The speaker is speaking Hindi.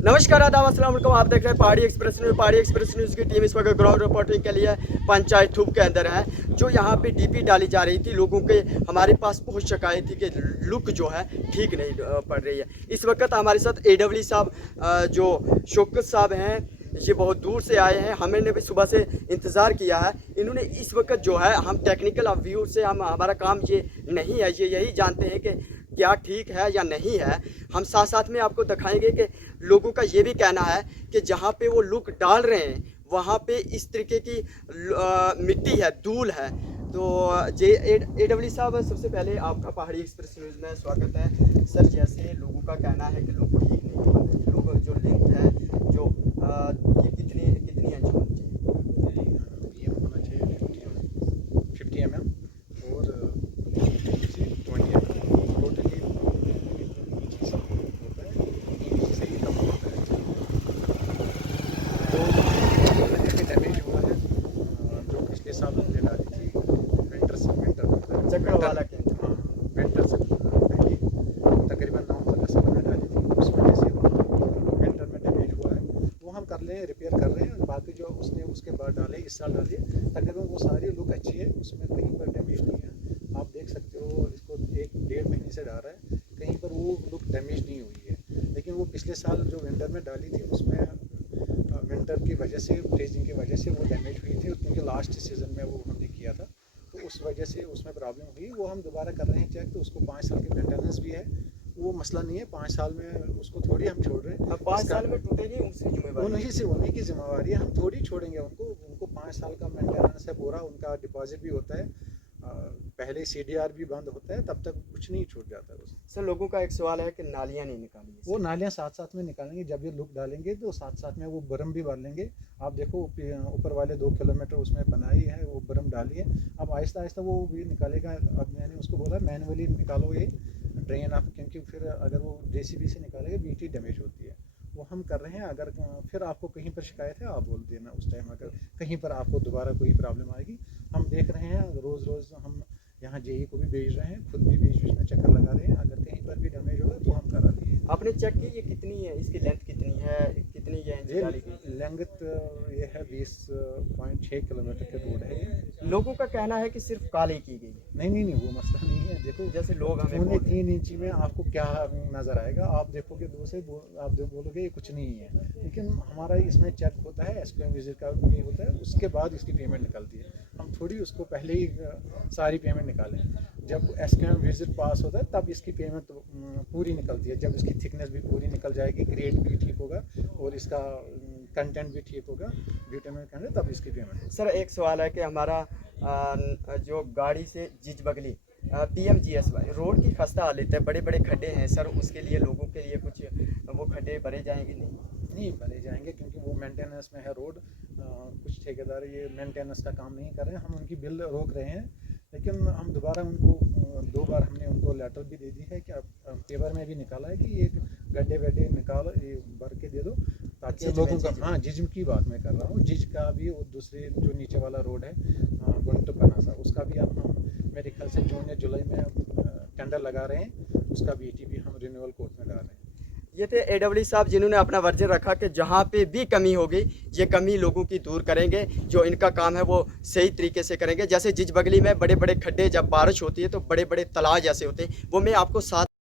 नमस्कार, आदाब, अस्सलाम वालेकुम। आप देख रहे हैं पहाड़ी एक्सप्रेस न्यूज़। पहाड़ी एक्सप्रेस न्यूज़ की टीम इस वक्त ग्राउंड रिपोर्टिंग के लिए पंचायत थूप के अंदर है, जो यहाँ पे डीपी डाली जा रही थी। लोगों के हमारे पास पहुँच शिकायत थी कि लुक जो है ठीक नहीं पड़ रही है। इस वक्त हमारे साथ एडब्ल्यू साहब जो शौकत साहब हैं, ये बहुत दूर से आए हैं। हमने भी सुबह से इंतज़ार किया है। इन्होंने इस वक्त जो है, हम टेक्निकल व्यू से हमारा काम ये नहीं है, ये यही जानते हैं कि क्या ठीक है या नहीं है। हम साथ साथ में आपको दिखाएंगे कि लोगों का ये भी कहना है कि जहाँ पे वो लुक डाल रहे हैं वहाँ पे इस तरीके की मिट्टी है, धूल है। तो जे एडब्ल्यू साहब, सबसे पहले आपका पहाड़ी एक्सप्रेस न्यूज़ में स्वागत है। सर, जैसे लोगों का कहना है कि लुक ठीक नहीं बन रही, लुक जो लेंथ है जो ये कितनी कितनी इंच होनी चाहिए? ये होना चाहिए 50 mm और 20 mm टोटली नीचे से होता है, नीचे से ही कम होता है। तो डैमेज हुआ है जो पिछले साल हमने डाली थी विंटर होता है चक्कर वाला के हाँ, विंटर से पहले तकरीबन 9-10 हमने डाली थी। उस वजह से विंटर में डैमेज हुआ है, वो हम कर लें, रिपेयर कर रहे हैं। बाकी जो उसने उसके बाद डाले, इस साल डाले, तकरीबन वो सारी लुक अच्छी है, उसमें कहीं पर डैमेज नहीं है। आप देख सकते हो, इसको 1-1.5 महीने से डाल रहा है, कहीं पर वो लुक डैमेज नहीं हुई है। लेकिन वो पिछले साल जो विंटर में डाली थी उसमें विंटर की वजह से, फ्रीजिंग की वजह से वो डैमेज हुई थी, क्योंकि लास्ट सीज़न में वो हमने किया था, तो उस वजह से उसमें प्रॉब्लम हुई। वो हम दोबारा कर रहे हैं चेक, तो उसको 5 साल की मेंटेनेंस भी है, वो मसला नहीं है। 5 साल में उसको थोड़ी हम छोड़ रहे हैं। 5 साल में टूटेगी, उसकी जिम्मेवारी उन्हीं की जिम्मेवारी है, हम थोड़ी छोड़ेंगे उनको 5 साल का मेंटेनेंस है पूरा, उनका डिपॉजिट भी होता है, पहले CDR भी बंद होता है, तब तक कुछ नहीं छूट जाता है उसमें। सर, लोगों का एक सवाल है कि नालियाँ नहीं निकाली वो नालियाँ साथ साथ में निकालेंगे, जब ये लुक डालेंगे तो साथ साथ में वो बरम भी डालेंगे। आप देखो ऊपर वाले 2 किलोमीटर उसमें बनाई है, वो बरम डाली है। अब आहिस्ता आहिस्ता वो भी निकालेगा। अब मैंने उसको बोला मैनुअली निकालो ये ड्रेन आप, क्योंकि फिर अगर वो JCB से निकालेंगे बीटी डैमेज होती है। वो हम कर रहे हैं। अगर फिर आपको कहीं पर शिकायत है आप बोल देना उस टाइम, अगर कहीं पर आपको दोबारा कोई प्रॉब्लम आएगी। हम देख रहे हैं, रोज़ रोज़ हम यहाँ JE को भी भेज रहे हैं, खुद भी बीच बीच में चक्कर लगा रहे हैं। अगर कहीं पर भी डैमेज होगा तो हम करा देंगे। आपने चेक की ये कितनी है, इसकी लेंथ कितनी है, कितनी ये इंच ये डाली गई? लेंथ ये है 20.6 किलोमीटर के रोड है ये। लोगों का कहना है कि सिर्फ काली की गई है। नहीं, वो मसला नहीं है। देखो, जैसे लोग हमें पौने बोल रहे 3 इंची में आपको क्या नज़र आएगा, आप देखोगे दूर से, आप जो बोलोगे ये कुछ नहीं है। लेकिन हमारा इसमें चेक होता है, SQM विजिट का भी होता है, उसके बाद इसकी पेमेंट निकलती है। हम थोड़ी उसको पहले ही सारी पेमेंट निकालें। जब SQM विजिट पास होता है तब इसकी पेमेंट पूरी निकलती है, जब इसकी थिकनेस भी पूरी निकल जाएगी, ग्रेड भी ठीक होगा और इसका कंटेंट भी ठीक होगा, विटामिन कंटेंट, तब इसकी पेमेंट। सर, एक सवाल है कि हमारा जो गाड़ी से जिज बगली PMGSY रोड की खस्ता हालत है, बड़े बड़े खड्डे हैं सर, उसके लिए लोगों के लिए कुछ वो खड्डे भरे जाएंगे? नहीं भरे जाएंगे, क्योंकि वो मेंटेनेंस में है रोड। कुछ ठेकेदार ये मेंटेनेंस का काम नहीं कर रहे हैं, हम उनकी बिल रोक रहे हैं। लेकिन हम दोबारा उनको 2 बार हमने उनको लेटर भी दे दी है कि पेपर में भी निकाला है कि एक गड्ढे वड्ढे निकालो, ये भर के दे दो, ताकि लोगों का। हाँ, जिज की बात मैं कर रहा हूँ, जिज का भी, और दूसरे जो नीचे वाला रोड है गुंटू पनासा, उसका भी अब हम मेरे ख्याल से जून या जुलाई में टेंडर लगा रहे हैं, उसका भी ETP हम रिन्यूअल कोर्ट में डाल रहे हैं। ये थे एडब्ल्यू साहब, जिन्होंने अपना वर्जन रखा कि जहाँ पे भी कमी होगी ये कमी लोगों की दूर करेंगे, जो इनका काम है वो सही तरीके से करेंगे। जैसे जिज बगली में बड़े बड़े खड्डे, जब बारिश होती है तो बड़े बड़े तालाब जैसे होते हैं, वो मैं आपको साथ